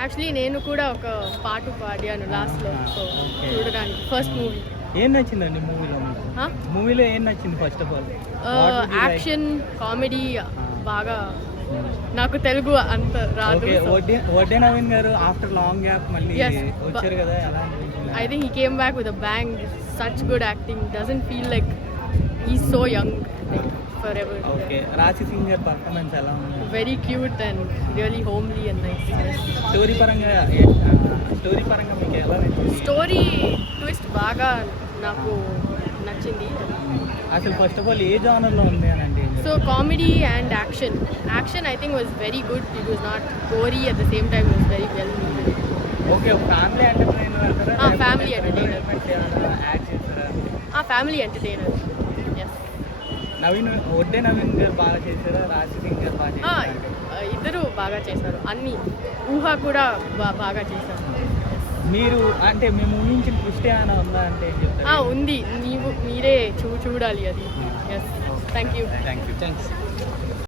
Actually నేను కూడా ఒక పాట పాడాను లాస్ట్లో, సో చూడడానికి ఫస్ట్ మూవీ. ఏం నచ్చిందండి మూవీలో? మూవీలో ఏం నచ్చింది first of all? Action, comedy బాగా. నాకు తెలుగు అంత రాదు. వడ్డే నవీన్ గారు ఆఫ్టర్ లాంగ్ గ్యాప్ మళ్ళీ వచ్చారు కదా, ఎలా అనిపించింది? I think he came back with a bang. Such good acting. Doesn't feel like he's so young, like forever. Okay, రాశి సింగ్ గారి పర్ఫార్మెన్స్ ఎలా ఉంది? Very cute and really homely and nice. Story పరంగా మీకు ఎలా నచ్చింది? స్టోరీ ట్విస్ట్ బాగా నాకు నచ్చింది. అసలు ఫస్ట్ ఆఫ్ ఆల్ ఏ జానర్లో ఉంది అని అంటే? So comedy and action. Action I think was very good. It was not gory, at the same time it was very well made. Okay, family entertainer అంటారా? Family entertainer. Act చేస్తారా? Family entertainer. Yes. Vadde Naveen గారు బాగా చేశారా? రాశి సింగ్ గారు బాగా చేశారా? ఇద్దరు బాగా చేశారు. అన్ని ఊహ కూడా బాగా చేశారు. మీరు అంటే మేము ఊహించిన ట్విస్ట్ ఏమైనా ఉందా అంటే ఏం చెప్తారు? ఉంది, మీరే చూడాలి అది. ఎస్. Thank you. థ్యాంక్స్.